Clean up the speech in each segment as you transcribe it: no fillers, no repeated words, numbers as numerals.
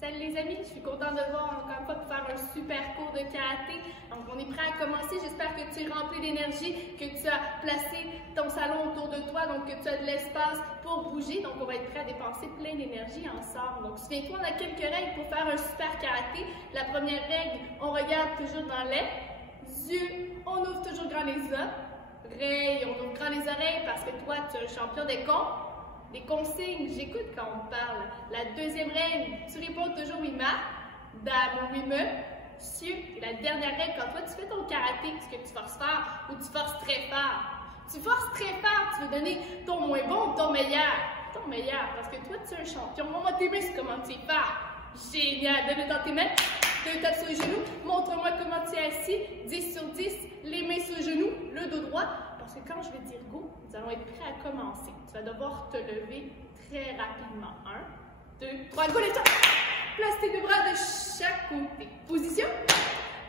Salut les amis, je suis contente de voir encore une fois pour faire un super cours de karaté. Donc on est prêt à commencer, j'espère que tu es rempli d'énergie, que tu as placé ton salon autour de toi, donc que tu as de l'espace pour bouger. Donc on va être prêt à dépenser plein d'énergie ensemble. Donc souviens-toi, on a quelques règles pour faire un super karaté. La première règle, on regarde toujours dans les yeux, on ouvre toujours grand les oreilles, on ouvre grand les oreilles parce que toi tu es un champion des consignes, j'écoute quand on me parle. La deuxième règle, tu réponds toujours oui ma, dame ou oui monsieur. Et la dernière règle, quand toi tu fais ton karaté, est-ce que tu forces fort ou tu forces très fort? Tu forces très fort, tu veux donner ton moins bon ou ton meilleur? Ton meilleur, parce que toi tu es un champion. Montre-moi tes muscles, comment tu es fort. Génial, donne-le dans tes mains, deux tapes sur les genoux. Montre-moi comment tu es assis, 10 sur 10, les mains sur les genoux, le dos droit. Parce que quand je vais dire go, nous allons être prêts à commencer. Tu vas devoir te lever très rapidement. 1, 2, 3, go les temps! Place tes deux bras de chaque côté. Position.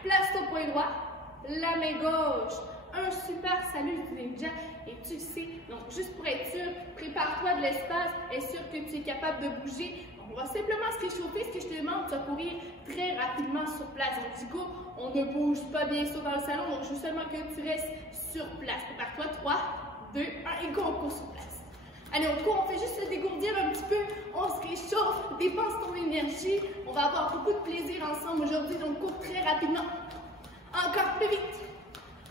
Place ton poing droit, la main gauche. Un super salut ninja. Et tu sais, donc juste pour être sûr, prépare-toi de l'espace, est sûr que tu es capable de bouger. On va simplement se réchauffer. Ce que je te demande, tu vas courir très rapidement sur place. Donc du coup, on ne bouge pas bien sûr dans le salon, donc je veux seulement que tu restes sur place. Prépare-toi, 3, 2, 1 et go, on court sur place. Allez, on court, on fait juste se dégourdir un petit peu, on se réchauffe, dépense ton énergie. On va avoir beaucoup de plaisir ensemble aujourd'hui, donc cours très rapidement. Encore plus vite.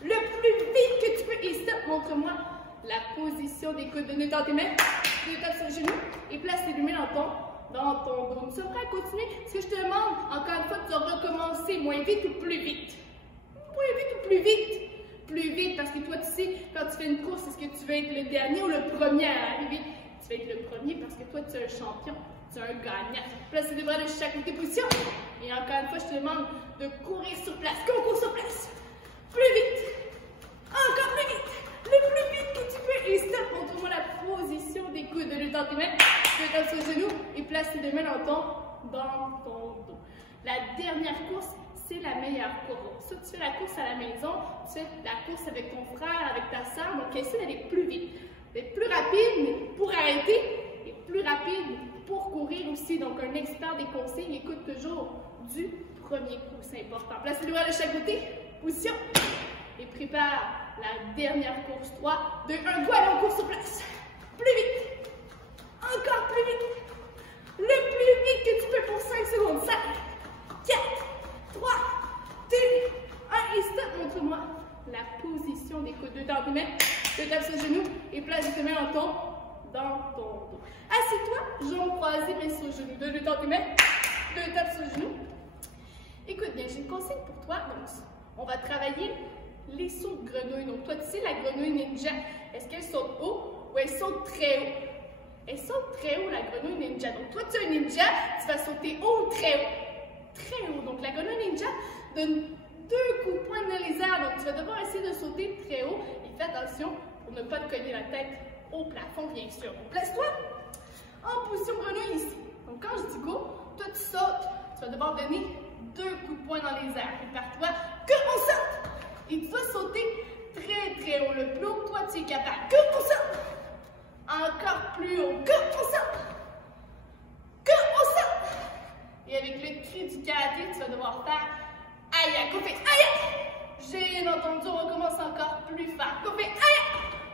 Le plus vite que tu peux. Et stop, montre-moi la position des coudes de nez dans tes mains. Tu tapes sur les genoux et place tes deux mains dans ton dos. Nous sommes prêts à continuer. Ce que je te demande, encore une fois, tu vas recommencer moins vite ou plus vite? Moins vite ou plus vite? Plus vite, parce que toi, tu sais, quand tu fais une course, est-ce que tu veux être le dernier ou le premier à arriver? Tu vas être le premier parce que toi, tu es un champion, tu es un gagnant. Place les deux bras de chaque côté, position. Et encore une fois, je te demande de courir sur place. Qu'on court sur place. Plus vite. Encore plus vite. Le plus vite que tu peux. Et stop, montre-moi la position des coudes de dans tes mains. Tu te tapes sur les genoux et place tes deux mains dans ton dos. La dernière course, c'est la meilleure course. Donc, soit tu fais la course à la maison, tu fais la course avec ton frère, avec ta soeur, donc essaie d'aller plus vite. D'être plus rapide pour arrêter et plus rapide pour courir aussi. Donc, un expert des consignes écoute toujours du premier coup. C'est important. Place les bras de chaque côté, position. Et prépare la dernière course. 3, 2, 1, go, allez, on court sur place. Plus vite. Encore plus vite. Le plus vite que tu peux pour 5 secondes. 5, 4, 3, 2, 1 et stop. Montre-moi la position des coudes de dans tes mains. Tu tapes sur le genou et place tes mains dans ton dos. Assieds-toi, jambes croisées, mains sur le genou. Deux dans tes mains. Deux tapes sur le genou. Écoute bien, j'ai une consigne pour toi. Donc, on va travailler les sauts de grenouille. Donc, toi, tu sais, la grenouille ninja, est-ce qu'elle saute haut ou elle saute très haut? Elle saute très haut, la grenouille ninja. Donc, toi, tu es un ninja, tu vas sauter haut ou très haut? Très haut. Donc, la grenouille ninja donne 2 coups de poing dans les airs. Donc, tu vas devoir essayer de sauter très haut. Et fais attention pour ne pas te cogner la tête au plafond, bien sûr. Donc, place-toi en position grenouille ici. Donc, quand je dis go, toi, tu sautes. Tu vas devoir donner 2 coups de poing dans les airs. Prépare-toi que on saute. Et tu vas sauter très, très haut. Le plus haut, toi, tu es capable. Que on saute. Encore plus haut. Que on saute. Que on saute. Et avec le cri du karaté, tu vas devoir faire aïe, coupé, aïe. J'ai entendu, on recommence encore plus fort. Coupé, aïe.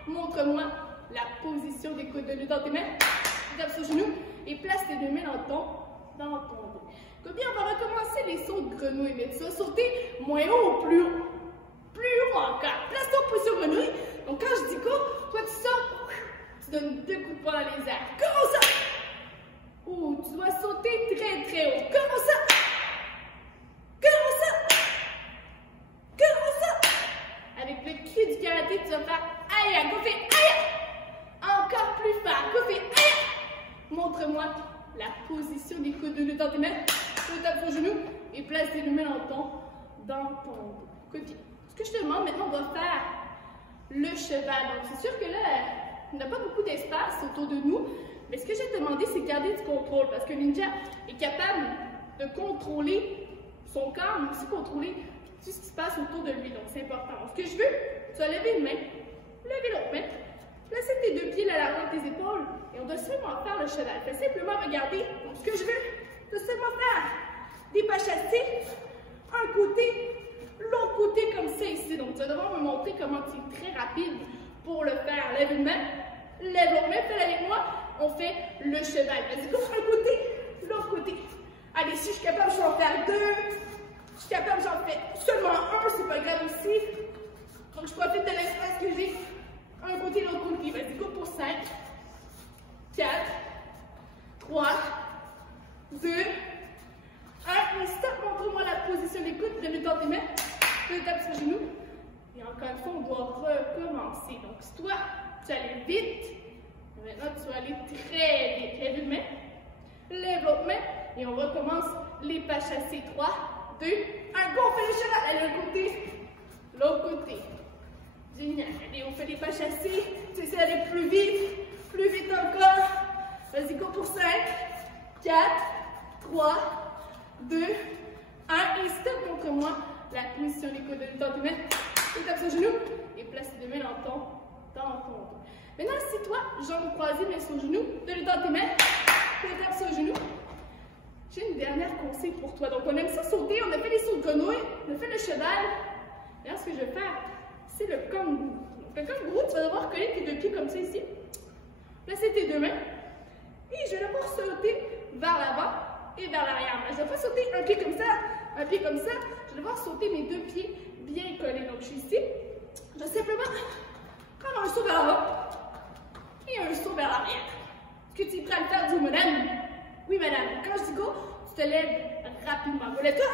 Montre-moi la position des coudes de nez dans tes mains. Tu tapes sur le genou et place tes deux mains dans ton dos. Écoute bien, on va recommencer les sauts de grenouille, mais tu vas sauter moins haut ou plus haut? Plus haut encore. Place ton position grenouille. Donc quand je dis go, toi tu sautes, tu donnes 2 coups de poing dans les airs. Comment ça? Ouh, tu dois sauter très très haut. Comment ça? Comment ça? Comment ça? Avec le cri du karaté, tu vas faire aïe, go fait aïe. Encore plus fort, go fait aïe. Montre-moi la position des coudes de nez dans tes mains. Tu tapes sur le genou et place tes deux mains dans ton dos. Écoute bien. Ce que je te demande maintenant, on va faire le cheval. Donc, c'est sûr que là, on n'a pas beaucoup d'espace autour de nous. Mais ce que je vais te demander, c'est de garder du contrôle. Parce que Ninja est capable de contrôler son corps, mais aussi contrôler tout ce qui se passe autour de lui. Donc, c'est important. Donc, ce que je veux, tu vas lever une main, lever l'autre main, placer tes 2 pieds à l'arrière de tes épaules. Et on doit seulement faire le cheval. Fais simplement regarder. Donc, ce que je veux, c'est seulement faire comment tu es très rapide pour le faire. Lève une main, lève l'autre main, fais-le avec moi. On fait le cheval. Vas-y, go un côté, l'autre côté. Allez, si je suis capable, je vais en faire 2. Je suis capable, j'en fais seulement 1, c'est pas grave aussi. Donc, je profite de l'espace que j'ai. Un côté, l'autre côté. Vas-y, go pour 5, 4, 3, 2, 1. Et stop, montre-moi la position d'écoute. Donne-le dans tes mains. Tu tapes sur le genou. Et encore une fois, on doit recommencer. Donc, si toi, tu allais vite, maintenant, tu vas aller très vite. Lève une main, lève l'autre main, et on recommence les pas chassés. 3, 2, 1, go, on fait le cheval. Allez, un côté, l'autre côté. Génial. Allez, on fait les pas chassés. Tu essaies d'aller plus vite encore. Vas-y, go pour 5, 4, 3, 2, 1, et stop, montre-moi la position des coudes dans tes mains. Tu tapes sur le genou et place tes deux mains dans ton dos. Maintenant, si toi, jambes croisées, mais sur le genou, donne-le dans tes mains, tu tapes sur le genou. J'ai une dernière conseil pour toi. Donc, on aime ça sauter, on a fait les sauts de grenouille, on a fait le cheval. Maintenant, ce que je vais faire, c'est le kangourou. Donc, le kangourou, tu vas devoir coller tes deux pieds comme ça ici. Placer tes deux mains. Et je vais devoir sauter vers l'avant et vers l'arrière. Je ne vais pas sauter un pied comme ça, un pied comme ça. Je vais devoir sauter mes deux pieds bien collés. Donc, je suis ici. Je vais simplement prendre un saut vers l'avant et un saut vers l'arrière. Est-ce que tu es prêt à le faire, dis madame? Oui, madame. Quand je dis go, tu te lèves rapidement. Lève-toi.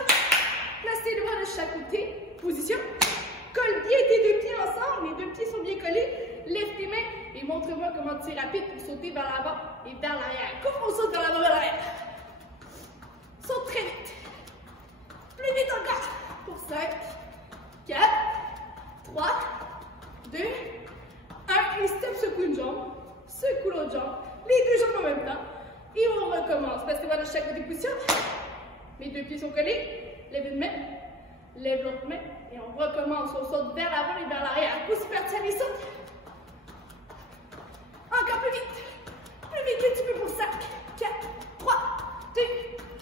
Place tes doigts de chaque côté. Position. Colle bien tes deux pieds ensemble. Les deux pieds sont bien collés. Lève tes mains et montre-moi comment tu es rapide pour sauter vers l'avant et vers l'arrière. Comment on saute vers l'avant et vers l'arrière? Saute très vite. Plus vite encore. Pour 5, 4, 3, 2, 1. Et stop, secoue une jambe. Secoue l'autre jambe. Les deux jambes en même temps. Et on recommence. Parce que voilà, chaque côté position. Mes deux pieds sont collés. Lève une main. Lève l'autre main. Et on recommence. On saute vers l'avant et vers l'arrière. Pousse vers ça, les sautes. Encore plus vite. Plus vite que tu peux pour 5, 4, 3, 2,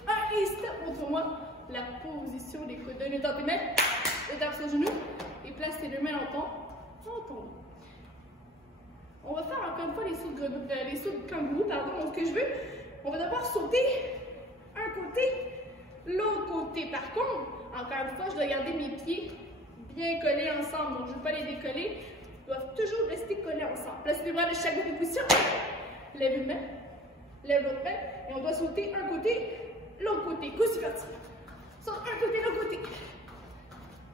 1. Et stop. Montre-moi la position des coudes. Donne-le dans tes mains. Et tape sur le genou. Et place tes deux mains dans ton dos. On va faire encore une fois les sauts de kangourou, pardon. Donc, ce que je veux, on va devoir sauter un côté, l'autre côté. Par contre, encore une fois, je dois garder mes pieds bien collés ensemble. Donc, je ne veux pas les décoller. Ils doivent toujours rester collés ensemble. Place les bras de chaque côté de position. Lève une main, lève l'autre main. Et on doit sauter un côté, l'autre côté. Coup, c'est parti. Saute un côté, l'autre côté.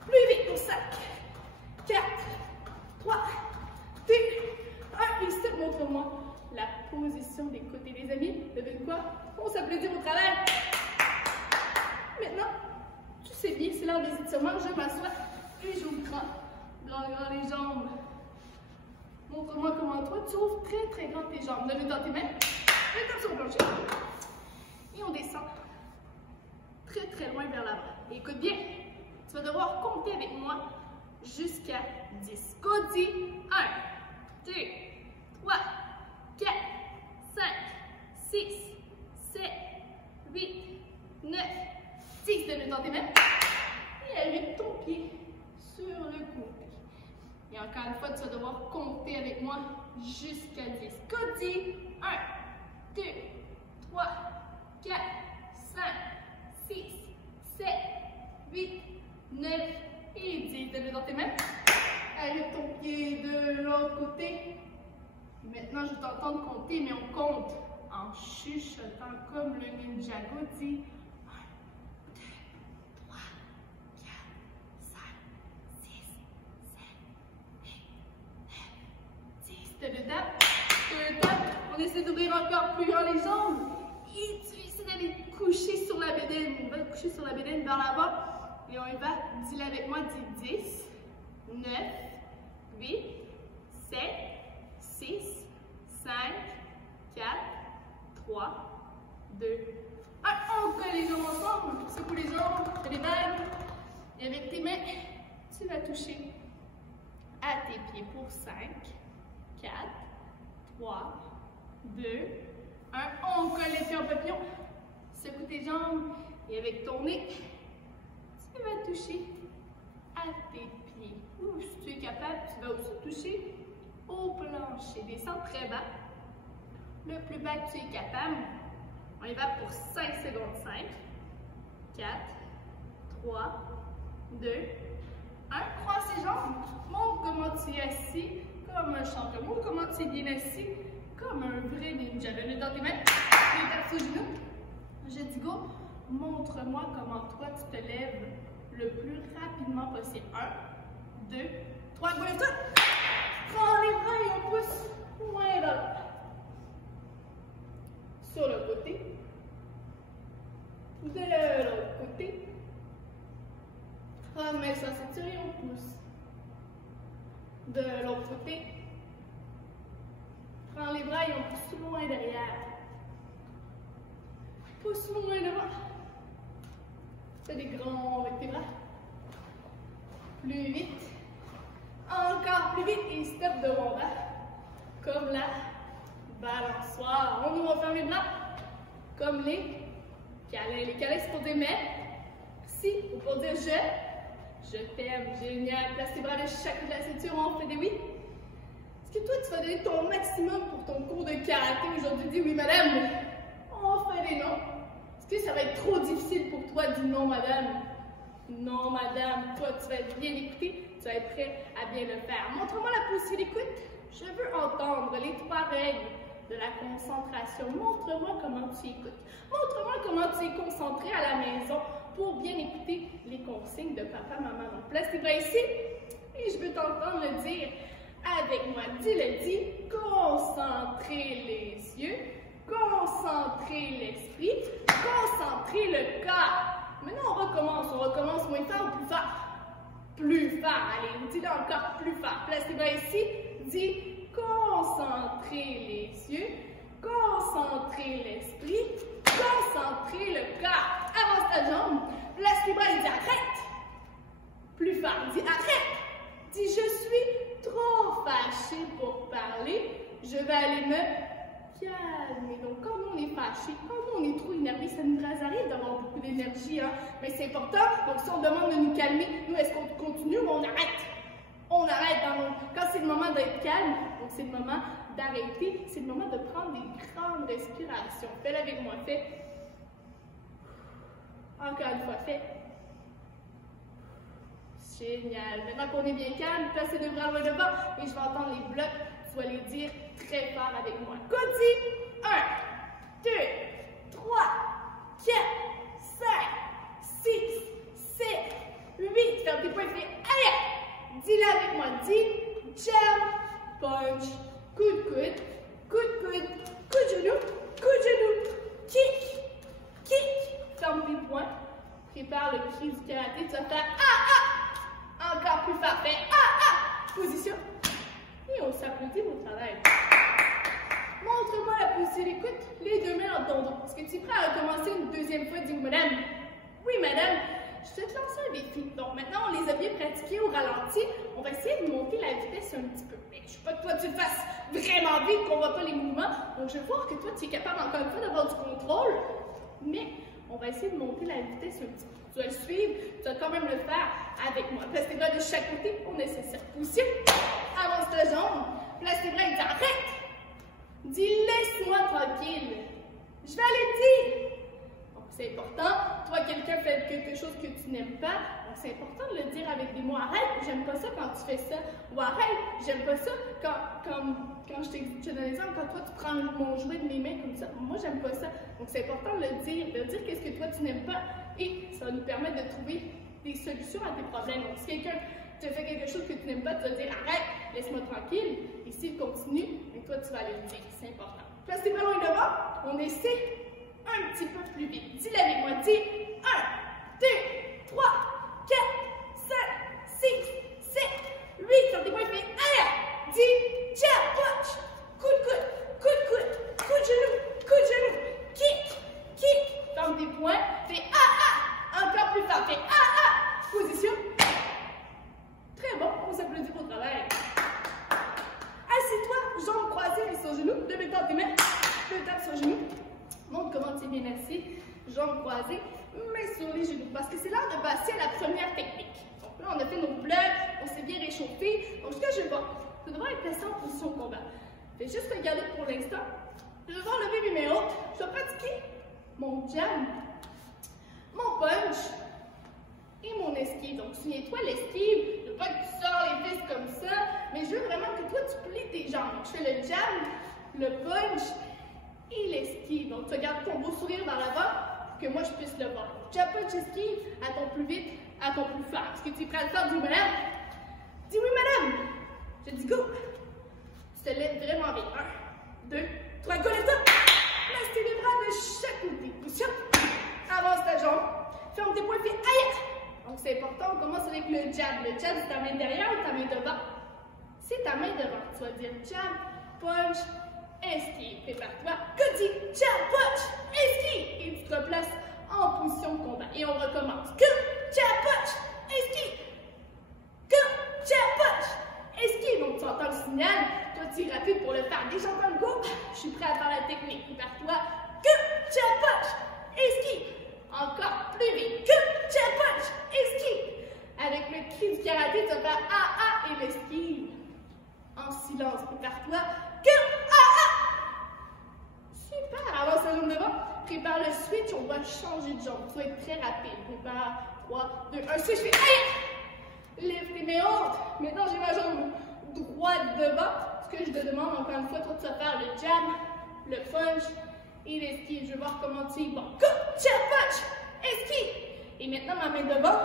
Plus vite pour 5, 4, 3, 2, 1. Et stop, montre-moi la position des côtés. Les amis, devinez quoi? On s'applaudit au travail. Maintenant, tu sais bien, c'est l'heure des étirements. Je m'assois et j'ouvre grand les jambes. Montre-moi comment toi, tu ouvres très grand tes jambes. Donne-le dans tes mains. Et tape sur le plancher. Et on descend très loin vers l'avant. Écoute bien, tu vas devoir compter avec moi jusqu'à 10. Go, dis 1, 2, 3, 4, 5, 6, 7, 8, 9, 10. Donne-le dans tes mains. Et allume ton pied sur le côté. Et encore une fois, tu vas devoir compter avec moi jusqu'à 10. Go, dis 1, 2, 3, 4, 5, 6, 7, 8, 9 et 10. Donne-le dans tes mains. Allume ton pied de l'autre côté. Maintenant, je t'entends compter, mais on compte en chuchotant comme le Ninjago dit. 1, 2, 3, 4, 5, 6, 7, 8, 9, 10. Donne-le tape. On essaie d'ouvrir encore plus grand les jambes. Et tu essaies d'aller coucher sur la bédaine. On va coucher sur la bédaine vers l'avant. Et on y va. Dis-le avec moi. Dis 10, 9, 8, 7, 6, 5, 4, 3, 2, 1. On colle les jambes ensemble. Secoue les jambes, fais des vagues. Et avec tes mains, tu vas toucher à tes pieds pour 5, 4, 3, 2, 1. On colle les pieds en papillon. Secoue tes jambes. Et avec ton nez, tu vas toucher à tes pieds. pieds. Ou si tu es capable, tu vas aussi toucher au plancher. Descends très bas. Le plus bas que tu es capable. On y va pour 5 secondes. 5, 4, 3, 2, 1. Croise tes jambes. Montre comment tu es assis comme un champion. Montre comment tu es bien assis comme un vrai ninja. Le dans tes mains. Les tapes sous genoux. Je dis go. Montre-moi comment toi tu te lèves le plus rapidement possible. 1, 2, 3. Lève-toi. Prends les bras et on pousse loin dans le bas. Sur le côté. De l'autre côté. Ramène sa ceinture et on pousse. De l'autre côté. Prends les bras et on pousse loin derrière. Pousse loin devant. Fais des grands avec tes bras. Plus vite. Encore plus vite et step devant bas. Comme la balançoire. On ouvre, ferme les bras. Comme les câlins. Les câlins, c'est pour tes mains. Si, ou pour dire je t'aime. Génial. Place tes bras de chaque côté de la ceinture. On fait des oui. Est-ce que toi, tu vas donner ton maximum pour ton cours de karaté aujourd'hui? Dis oui, madame. On fait des non. Est-ce que ça va être trop difficile pour toi? Dis non, madame. Non, madame. Toi, tu vas être bien écouté. Tu vas être prêt à bien le faire. Montre-moi la position d'écoute. Je veux entendre les 3 règles de la concentration. Montre-moi comment tu écoutes. Montre-moi comment tu es concentré à la maison pour bien écouter les consignes de papa, maman. Donc, place tes bras ici et je veux t'entendre le dire avec moi. Dis-le, dis. Concentrer les yeux, concentrer l'esprit, concentrer le corps. Maintenant, on recommence moins fort ou plus fort? Plus fort, allez, dis-le encore plus fort. Place tes bras ici, dis. Concentrer les yeux, concentrer l'esprit, concentrer le corps. Avance ta jambe, place tes bras et dis arrête. Plus fort, dis arrête. Dis je suis trop fâché pour parler, je vais aller me calmer. Donc quand on est fâché, quand on est trop énervé, ça nous arrive d'avoir beaucoup d'énergie, hein? Mais c'est important, donc si on demande de nous calmer, nous est-ce qu'on continue ou on arrête? On arrête quand c'est le moment d'être calme, donc c'est le moment d'arrêter, c'est le moment de prendre des grandes respirations. Fais-le avec moi, fais. Encore une fois, fais. Génial. Maintenant qu'on est bien calme, place les 2 bras loin devant et je vais entendre les blocs, tu vas les dire très fort avec moi. Continue. 1, 2, 3, 4, 5, 6, 7, 8. Ferme tes poings, fais. Allez! Dis-le avec moi, dis jab, punch, coup de coude, coup de coude, coup de genou, kick, kick. Ferme tes poings, prépare le cri du karaté, tu vas faire encore plus fort, fais position, et on s'applaudit au travail. Montre-moi la position d'écoute, les 2 mains dans ton dos. Est-ce que tu es prêt à recommencer une 2e fois? Dis-moi, madame. Oui, madame. Je vais te lancer un défi. Donc maintenant, on les a bien pratiqués au ralenti. On va essayer de monter la vitesse un petit peu. Mais je ne veux pas que toi tu le fasses vraiment vite, qu'on ne voit pas les mouvements. Donc je veux voir que toi tu es capable encore une fois d'avoir du contrôle. Mais on va essayer de monter la vitesse un petit peu. Tu vas le suivre, tu vas quand même le faire avec moi. Place tes bras de chaque côté, on essaie cette position. Avance ta jambe, place tes bras et dis arrête. Dis laisse-moi tranquille. Je vais aller dire. C'est important. Toi, quelqu'un fait quelque chose que tu n'aimes pas, donc c'est important de le dire avec des mots. Arrête, j'aime pas ça quand tu fais ça. Ou arrête, j'aime pas ça quand je te donne l'exemple, quand toi tu prends mon jouet de mes mains comme ça. Moi, j'aime pas ça. Donc c'est important de le dire qu'est-ce que toi tu n'aimes pas et ça va nous permettre de trouver des solutions à tes problèmes. Donc si quelqu'un te fait quelque chose que tu n'aimes pas, tu vas dire arrête, laisse-moi tranquille. Et s'il continue, et toi tu vas aller le dire. C'est important. Place tes ballons devant, on essaie. Un petit peu plus vite. Dis-le avec moi. Dis 1, 2, 3, 4, 5, 6, 7, 8. Ferme tes poings, fais allez. Dis jab, punch, coup de coude, coup de coude, coup de genou, kick, kick. Ferme tes poings, fais encore plus fort, fais position. Très bon, on s'applaudit pour le travail. Assieds-toi, jambes croisées, mais sur genoux. 2 méthodes tes mains, 2 tapes sur genoux. Montre comment tu es bien assis, jambes croisées, mais sur les genoux. Parce que c'est l'heure de passer à la première technique. Donc là, Là, on a fait nos blocs, on s'est bien réchauffé. Donc, ce que je vais voir, tu devrais être placé en position de combat. Je vais juste regarder pour l'instant. Je vais lever mes mains hautes. Je vais pratiquer mon jab, mon punch et mon esquive. Donc, souviens-toi, l'esquive, je veux pas que tu sors les fesses comme ça, mais je veux vraiment que toi, tu plies tes jambes. Donc, je fais le jab, le punch et l'esquive. Donc, tu gardes ton beau sourire vers l'avant pour que moi, je puisse le voir. Jab, punch, esquive, à ton plus vite, à ton plus fort. Est-ce que tu es prêt à le faire? Dis oui, madame. Dis oui, madame. Je dis go. Tu te lèves vraiment bien. 1, 2, 3, go, let's go. Place tes deux bras de chaque côté. Position. Avance ta jambe. Ferme tes poings, fais aïe. Donc, c'est important, on commence avec le jab. Le jab, c'est ta main derrière ou ta main devant? C'est ta main devant. Tu vas dire jab, punch, esquive. Prépare-toi. Continue. Jab, punch, esquive. Et tu te replaces en position de combat. Et on recommence. Go, jab, punch, esquive. Go, jab, punch, esquive. Donc, tu entends le signal. Toi, tu es rapide pour le faire. Dès que j'entends le go, je suis prêt à faire la technique. Prépare-toi. Go, jab, punch, esquive. Encore plus vite. Go, jab, punch, esquive. Avec le cri du karaté, tu vas faire A, et l'esquive. En silence. Prépare-toi. Go, A. Super. Avance la jambe devant. Prépare le switch. On va changer de jambe. Tu vas être très rapide. Prépare. 3, 2, 1. Switch. Fais aïe. Lève tes mains hautes. Maintenant, j'ai ma jambe droite devant. Ce que je te demande, encore une fois, toi, tu vas faire le jab, le punch et l'esquive. Je vais voir comment tu y vas. Go, jab, punch, esquive. Et maintenant, ma main devant,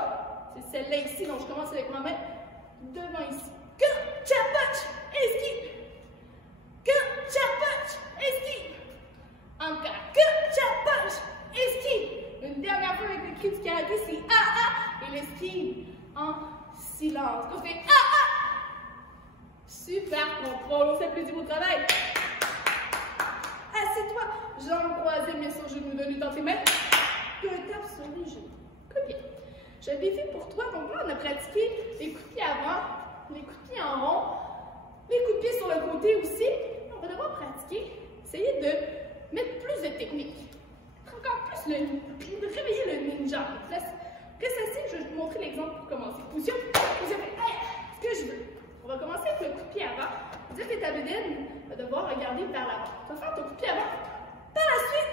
c'est celle-là ici. Donc, je commence avec ma main devant ici. Go, jab, punch, esquive. Go, jab, punch, esquive. Encore. Go, jab, punch, esquive. Une dernière fois avec le cri du karaté, c'est A, et l'esquive en silence. On fait A. Super, contrôle, on s'applaudit au travail. Assieds-toi, jambes croisées, mais sur genoux, donne dans tes mains. Puis un tape sur les genoux. Très bien. Je l'ai fait pour toi. Donc là, on a pratiqué les coups de pied avant, les coups de pied en rond, les coups de pied sur le côté aussi. On va devoir pratiquer, essayer de mettre plus de technique. Encore plus de réveiller le ninja. Reste assis, je vais te montrer l'exemple pour commencer. Position, position, ce que je veux. On va commencer avec le coup de pied avant. Dire que ta bédaine va devoir regarder vers l'avant. Tu vas faire ton coup de pied avant. Par la suite,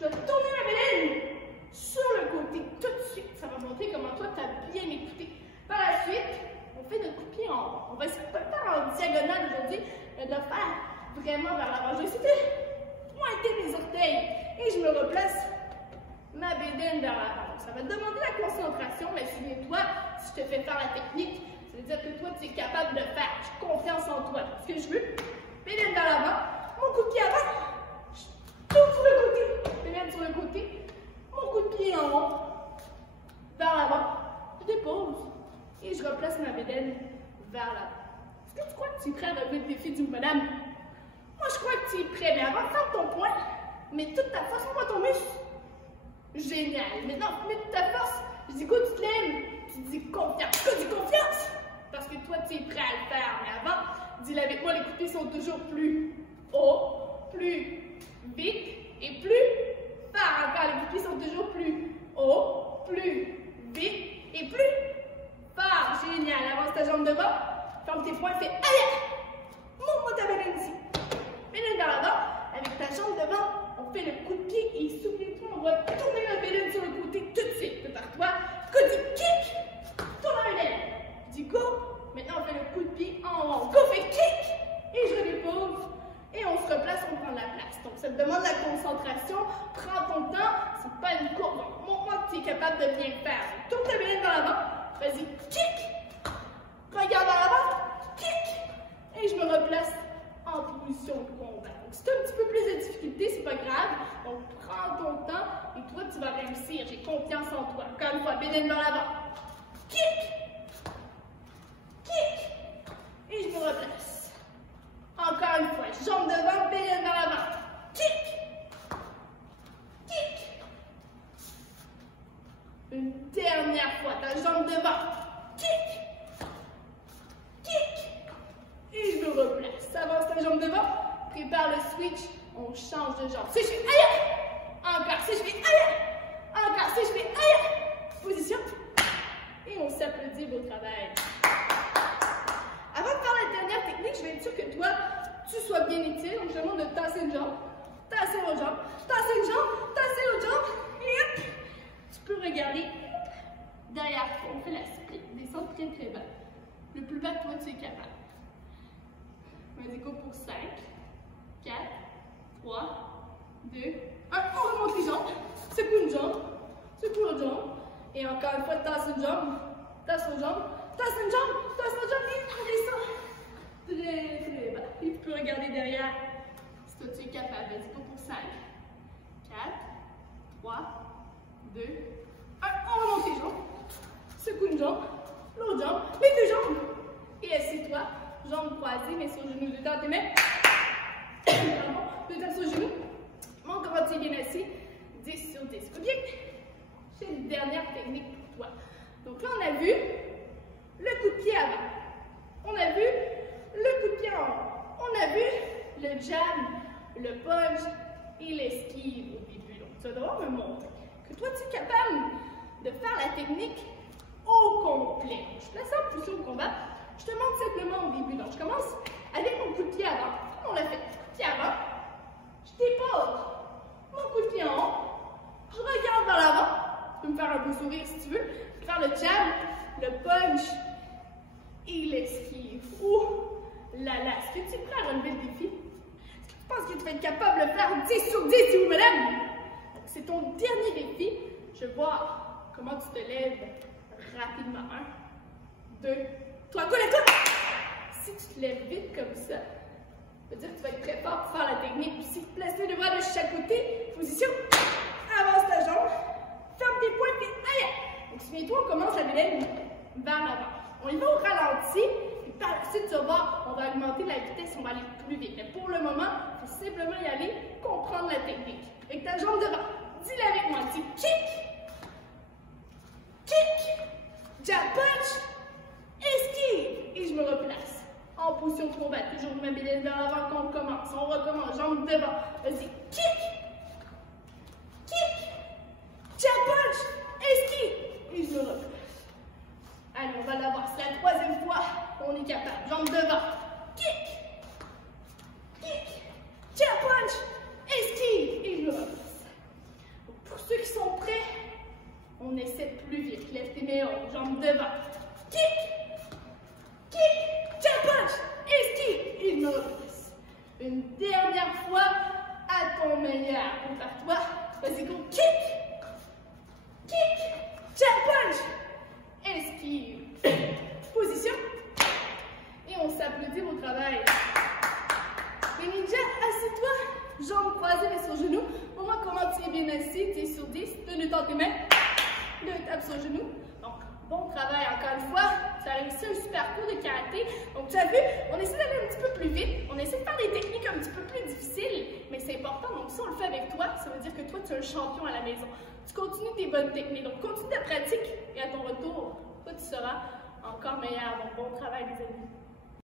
je vais tourner ma bédaine sur le côté tout de suite. Ça va montrer comment toi, tu as bien écouté. Par la suite, on fait notre coup de pied en rond. On va essayer de ne pas le faire en diagonale aujourd'hui, mais de le faire vraiment vers l'avant. Je vais essayer de pointer mes orteils et je me replace ma bédaine vers l'avant. Ça va te demander la concentration, mais souviens-toi, si je te fais faire la technique, c'est-à-dire que toi, tu es capable de le faire. J'ai confiance en toi. Ce que je veux, bédaine vers l'avant, mon coup de pied avant, je tourne sur le côté, bédaine sur le côté, mon coup de pied en haut, vers l'avant, je dépose et je replace ma bédaine vers l'avant. Est-ce que tu crois que tu es prêt à relever le défi d'une madame? Moi, je crois que tu es prêt, mais avant de faire ton point, mets toute ta force, moi ton muscle. Génial. Maintenant, mets toute ta force. Je dis, go, tu te lèves, tu dis confiance. Go, dis confiance. Parce que toi, tu es prêt à le faire. Mais avant, dis-le avec moi, les coups de pied sont toujours plus haut, plus vite et plus fort. Encore, les coups de pied sont toujours plus haut, plus vite et plus fort. Génial. Avance ta jambe devant. Ferme tes poings, fais aïe. Monte-moi ta bédaine ici. Bédaine vers l'avant. Avec ta jambe devant, on fait le coup de pied et souviens-toi, on va tourner la bédaine sur le côté tout de suite. Prépare-toi. Go, dis kick. Tourne la bédaine. Dis go. Maintenant, on fait le coup de pied en rond. Go, fais kick. Et je dépose. Et on se replace, on prend de la place. Donc, ça te demande de la concentration. Prends ton temps. C'est pas une courbe. Donc, montre-moi que tu es capable de bien le faire. Tourne ta bédaine vers l'avant. Vas-y, kick. Regarde vers l'avant. Kick. Et je me replace en position de combat. Donc, si tu as un petit peu plus de difficulté, c'est pas grave. Donc, prends ton temps et toi, tu vas réussir. J'ai confiance en toi. Encore une fois, bédaine vers l'avant. Kick. Kick. Et je me replace. Encore une fois, jambe devant, bédaine vers l'avant. Kick. Kick. Une dernière fois, ta jambe devant. Kick. Kick. Et je me replace. Avance ta jambe devant. Prépare le switch. On change de jambe. Si je fais aïe. Encore. Si je fais aïe. Encore. Si je fais aïe. Position. Et on s'applaudit votre tu es capable. Vas-y, go pour 5, 4, 3, 2, 1. On remonte les jambes. Secoue une jambe. Secoue l'autre jambe. Et encore une fois, tasse une jambe. Tasse une jambe. Tasse une jambe. Tasse une jambe. Et descend. Très bas. Et tu peux regarder derrière. Si toi tu es capable. Vas-y, go pour 5, 4, 3, 2, 1. On remonte les jambes. Secoue une jambe. L'autre jambe. Les deux jambes. Et assieds-toi. Jambes croisées, mais sur genoux. Deux dans tes mains. Pardon. Deux dans sur genoux. Montre comment tu es bien assis. 10 sur 10. OK? J'ai une dernière technique pour toi. Donc là, on a vu le coup de pied avant. On a vu le coup de pied en haut. On a vu le jab, le punch et l'esquive au début. Donc, tu vas devoir me montrer que toi, tu es capable de faire la technique au complet. Donc, je place en position de combat. Je te montre simplement au début. Donc, je commence avec mon coup de pied avant. On l'a fait. Coup de pied avant. Je dépose mon coup de pied en haut. Je regarde vers l'avant. Tu peux me faire un beau sourire si tu veux. Je peux faire le jab, le punch et l'esquive. Ouh là là. Est-ce que tu es prêt à relever le défi? Est-ce que tu penses que tu vas être capable de faire 10 sur 10 si vous me lèvez? C'est ton dernier défi. Je vais voir comment tu te lèves rapidement. 1, 2, 3. Collez-toi! Si tu te lèves vite comme ça, ça veut dire que tu vas être très fort pour faire la technique aussi. Place les deux bras de chaque côté. Position. Avance ta jambe. Ferme tes poings. Puis aïe! Donc, souviens-toi, on commence à lever vers l'avant. On y va au ralenti. Et par la suite, tu vas voir, on va augmenter la vitesse. On va aller plus vite. Mais pour le moment, il faut simplement y aller, comprendre la technique. Avec ta jambe devant. Dis-le avec moi. Dis kick. Kick. Jab punch. Esquive. Et je me replace. En position de combat. Toujours mobiliser vers l'avant quand on commence. On recommence. Jambes devant. Vas-y. Kick. Kick. Jab punch. Esquive. Et je me replace. Allez, on va l'avoir. C'est la troisième fois. On est capable. Jambes devant. Kick. Kick. Jab punch. Esquive. Et je me replace. Pour ceux qui sont prêts, on essaie plus vite. Lève tes mains hautes. Jambes devant. Kick. Kick, jab punch, esquive, et je me replace. Une dernière fois à ton meilleur. Prépare-toi. Vas-y, go. Kick, jab punch, esquive. Position. Et on s'applaudit au travail. Les ninjas, assieds-toi. Jambes croisées, mais sur genoux. Pour moi, comment tu es bien assis. Tu es sur 10. Tenue dans tes mains. 2 tapes sur genoux. Donc, bon travail encore une fois. Tu as réussi un super cours de karaté. Donc, tu as vu, on essaie d'aller un petit peu plus vite. On essaie de faire des techniques un petit peu plus difficiles. Mais c'est important. Donc, si on le fait avec toi, ça veut dire que toi, tu es un champion à la maison. Tu continues tes bonnes techniques. Donc, continue ta pratique. Et à ton retour, toi, tu seras encore meilleur. Donc, bon travail, les amis.